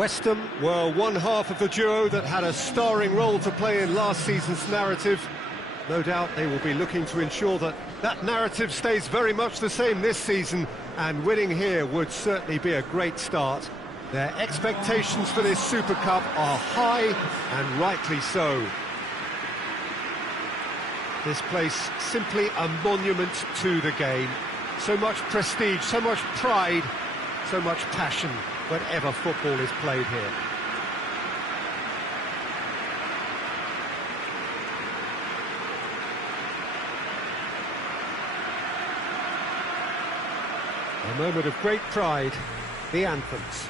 West Ham were one half of the duo that had a starring role to play in last season's narrative. No doubt they will be looking to ensure that that narrative stays very much the same this season, and winning here would certainly be a great start. Their expectations for this Super Cup are high, and rightly so. This place simply a monument to the game. So much prestige, so much pride, so much passion whenever football is played here. A moment of great pride, the anthems.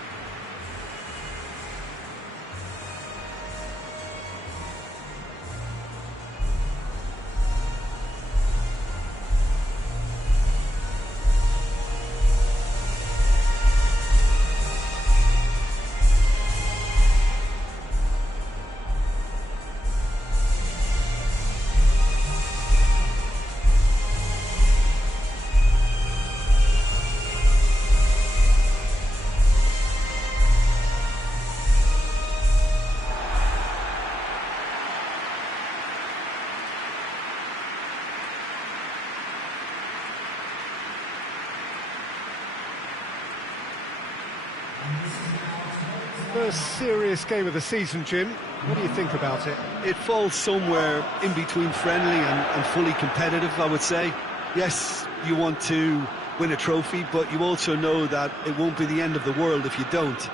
First serious game of the season, Jim. What do you think about it? It falls somewhere in between friendly and fully competitive, I would say. Yes, you want to win a trophy, but you also know that it won't be the end of the world if you don't.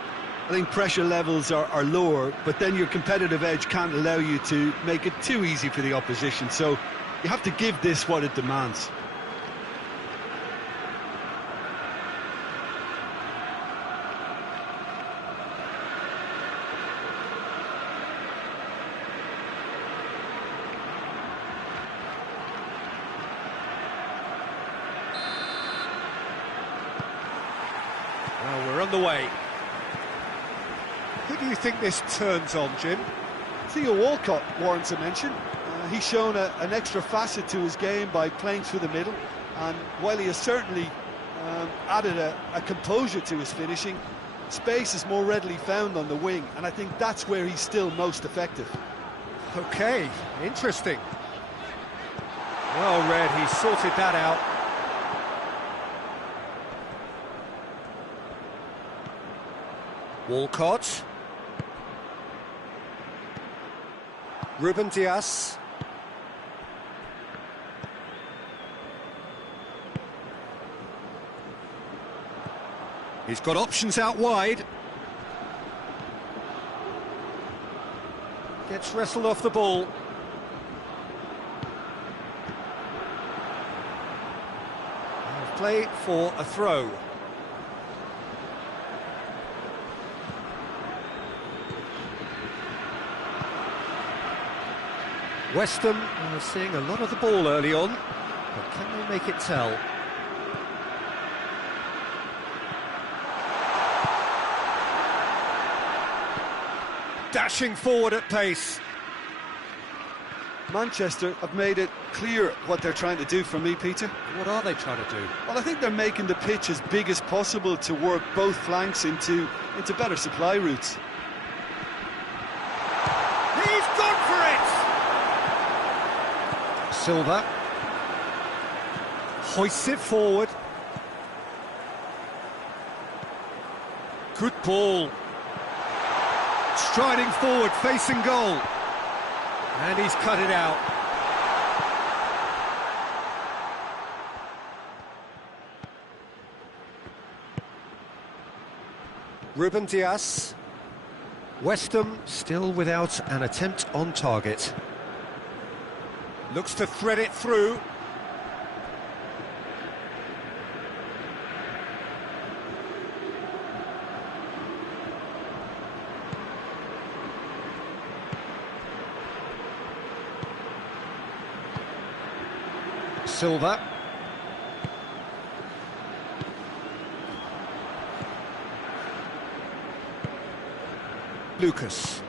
I think pressure levels are lower, but then your competitive edge can't allow you to make it too easy for the opposition. So you have to give this what it demands. Well, we're on the way. Who do you think this turns on, Jim? Theo Walcott warrants a mention. He's shown an extra facet to his game by playing through the middle, and while he has certainly added a composure to his finishing, space is more readily found on the wing, and I think that's where he's still most effective. Okay, interesting. Well read, he sorted that out. Walcott. Ruben Dias. He's got options out wide. Gets wrestled off the ball. Play for a throw. West Ham are seeing a lot of the ball early on, but can they make it tell? Dashing forward at pace. Manchester have made it clear what they're trying to do for me, Peter. What are they trying to do? Well, I think they're making the pitch as big as possible to work both flanks into better supply routes. He's gone for it! Silva hoists it forward. Good ball. Striding forward, facing goal. And he's cut it out. Ruben Dias. West Ham still without an attempt on target. Looks to thread it through. Silva. Lucas.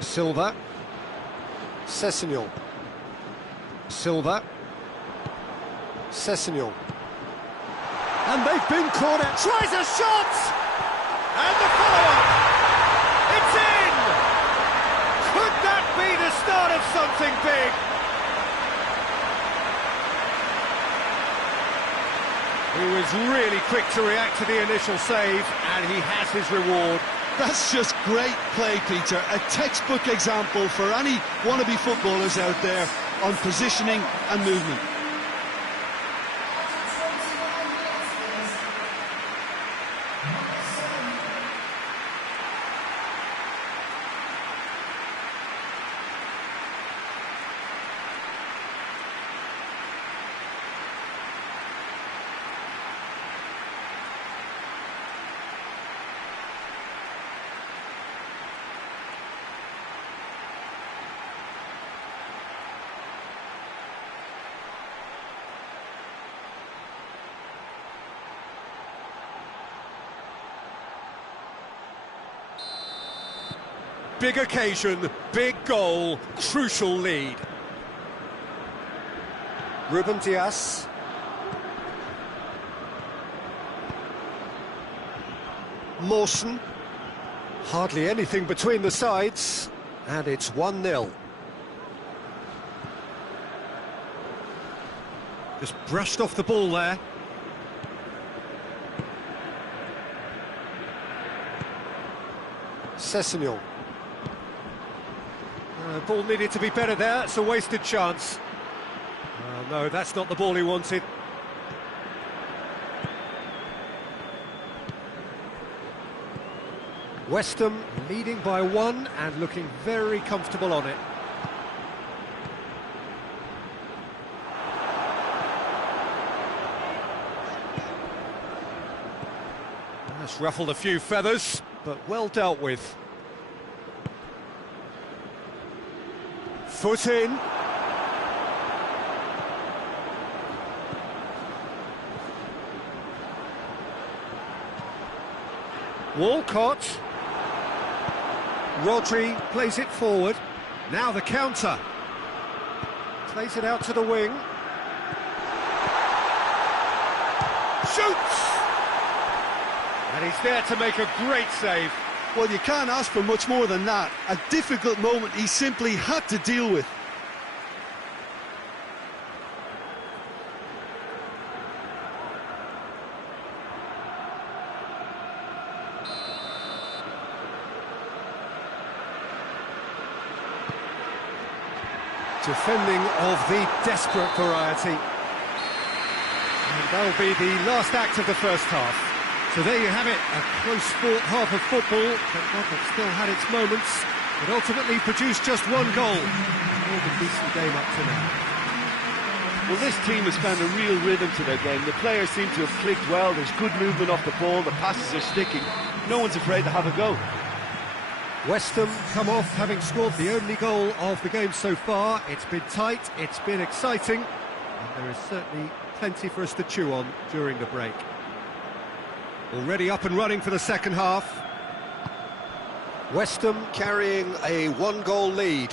Silva. Sessegnon. Silva. Sessegnon. And they've been cornered. Tries a shot! And the follow-up! It's in! Could that be the start of something big? He was really quick to react to the initial save, and he has his reward. That's just great play, Peter. A textbook example for any wannabe footballers out there on positioning and movement. Big occasion, big goal, crucial lead. Ruben Dias. Mawson. Hardly anything between the sides, and it's 1-0. Just brushed off the ball there. Sessegnon. Ball needed to be better there, it's a wasted chance. No, that's not the ball he wanted. West Ham leading by 1 and looking very comfortable on it. That's ruffled a few feathers, but well dealt with. Foot in. Walcott. Rodri plays it forward. Now the counter. Plays it out to the wing. Shoots! And he's there to make a great save. Well, you can't ask for much more than that. A difficult moment he simply had to deal with. Defending of the desperate variety. And that'll be the last act of the first half. So there you have it, a close-fought half of football, that still had its moments, but ultimately produced just one goal. All the decent game up to now. Well, this team has found a real rhythm to their game. The players seem to have clicked well, there's good movement off the ball, the passes are sticking. No one's afraid to have a go. West Ham come off having scored the only goal of the game so far. It's been tight, it's been exciting, and there is certainly plenty for us to chew on during the break. Already up and running for the second half. West Ham carrying a 1-goal lead.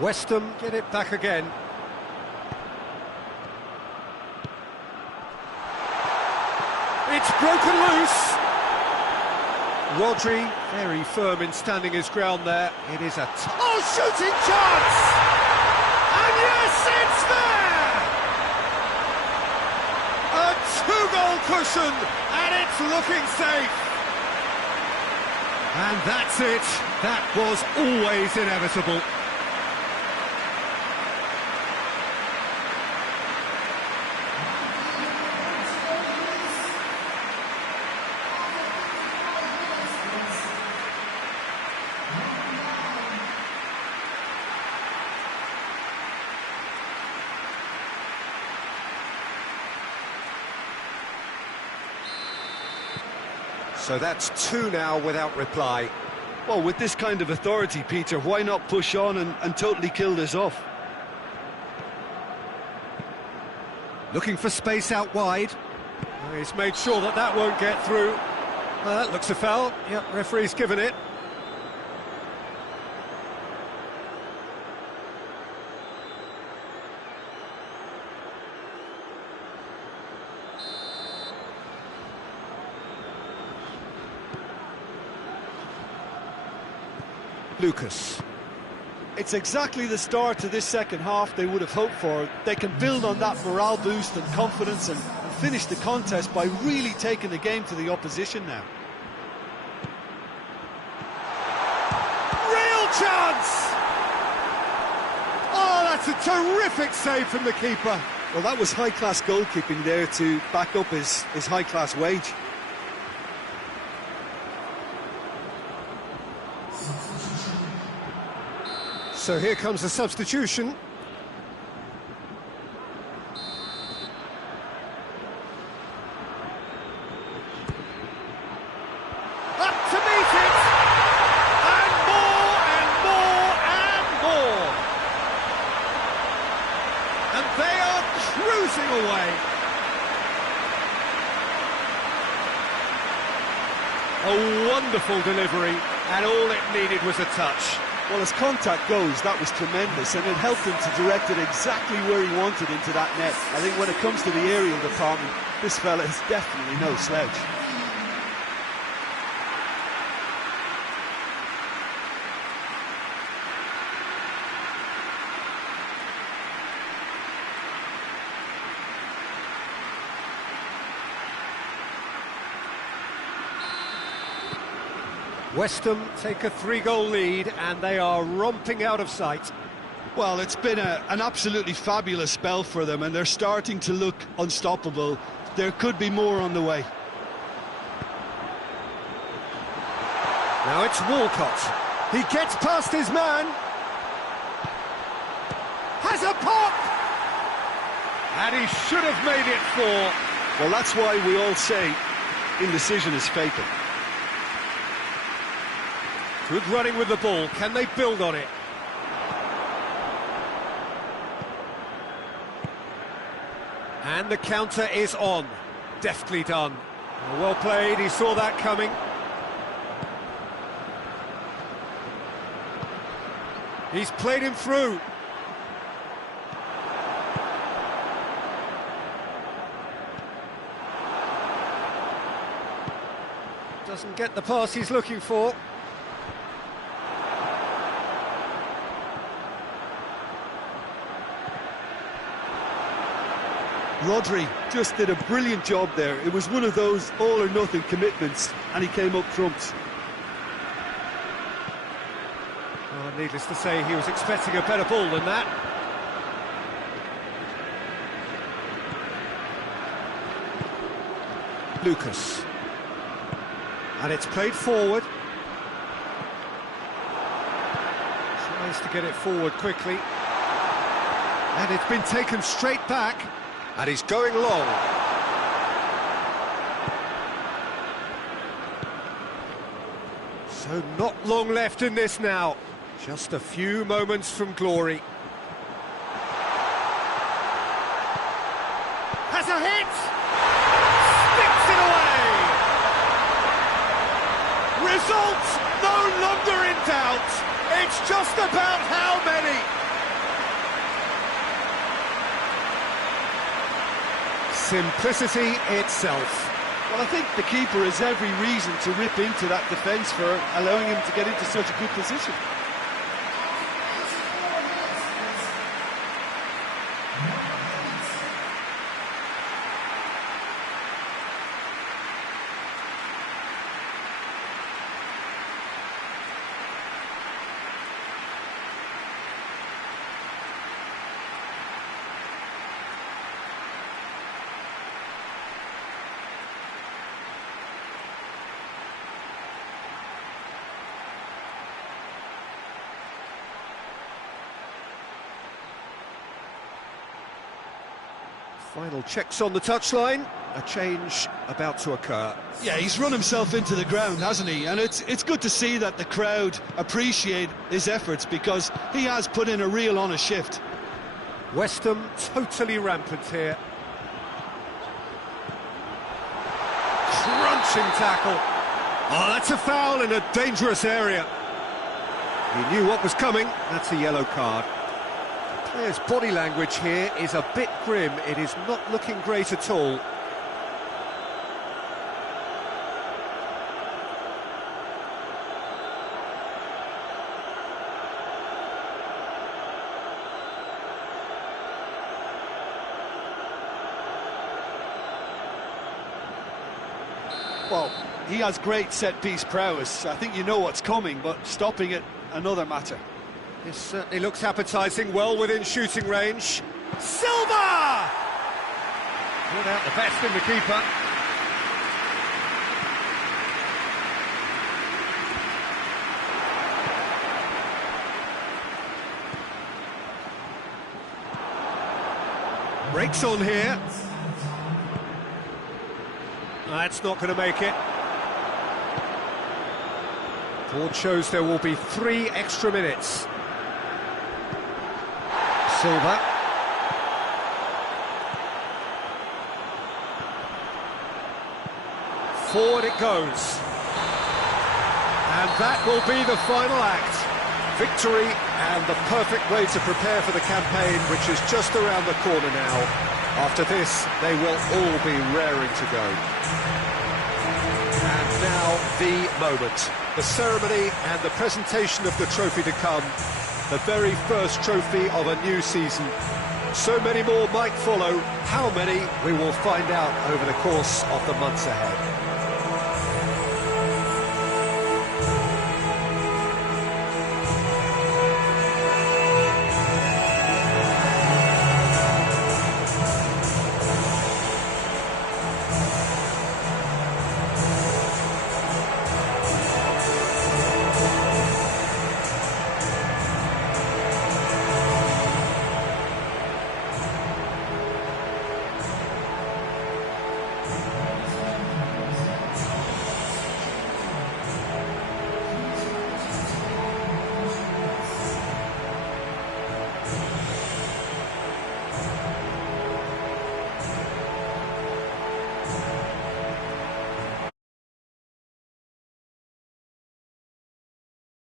West Ham get it back again. It's broken loose. Rodri very firm in standing his ground there. It is a shooting chance! And yes, it's there! A 2-goal cushion, and it's looking safe. And that's it. That was always inevitable. So that's two now without reply. Well, with this kind of authority, Peter, why not push on and totally kill this off? Looking for space out wide. He's made sure that that won't get through. That looks a foul. Yep, referee's given it. Lucas. It's exactly the start to this second half they would have hoped for. They can build on that morale boost and confidence and finish the contest by really taking the game to the opposition now. Real chance! Oh, that's a terrific save from the keeper. Well, that was high-class goalkeeping there to back up his high-class wage. So here comes the substitution. Up to meet it! And more and more and more! And they are cruising away. A wonderful delivery, and all it needed was a touch. Well, as contact goes, that was tremendous, and it helped him to direct it exactly where he wanted into that net. I think when it comes to the aerial department, this fella is definitely no slouch. West Ham take a 3-goal lead and they are romping out of sight. Well, it's been an absolutely fabulous spell for them, and they're starting to look unstoppable. There could be more on the way. Now it's Walcott. He gets past his man. Has a pop! And he should have made it 4. Well, that's why we all say indecision is fatal. Good running with the ball. Can they build on it? And the counter is on. Deftly done. Well played, he saw that coming. He's played him through. Doesn't get the pass he's looking for. Rodri just did a brilliant job there. It was one of those all-or-nothing commitments, and he came up trumps. Oh, needless to say, he was expecting a better ball than that. Lucas. And it's played forward. Tries to get it forward quickly. And it's been taken straight back. And he's going long. So not long left in this now. Just a few moments from glory. Has a hit! Sticks it away! Result no longer in doubt. It's just about how many. Simplicity itself. Well, I think the keeper has every reason to rip into that defence for allowing him to get into such a good position. Final checks on the touchline. A change about to occur. Yeah, he's run himself into the ground, hasn't he? And it's good to see that the crowd appreciate his efforts, because he has put in a real honest shift. West Ham totally rampant here. Crunching tackle. Oh, that's a foul in a dangerous area. He knew what was coming. That's a yellow card. The player's body language here is a bit grim. It is not looking great at all. Well, he has great set-piece prowess. I think you know what's coming, but stopping it, another matter. This certainly looks appetising, well within shooting range. Silva! Pulled out the best in the keeper. Breaks on here. That's not going to make it. Board shows there will be 3 extra minutes. Silva. Forward it goes. And that will be the final act. Victory, and the perfect way to prepare for the campaign, which is just around the corner now. After this, they will all be raring to go. And now, the moment. The ceremony and the presentation of the trophy to come. The very first trophy of a new season. So many more might follow. How many, we will find out over the course of the months ahead.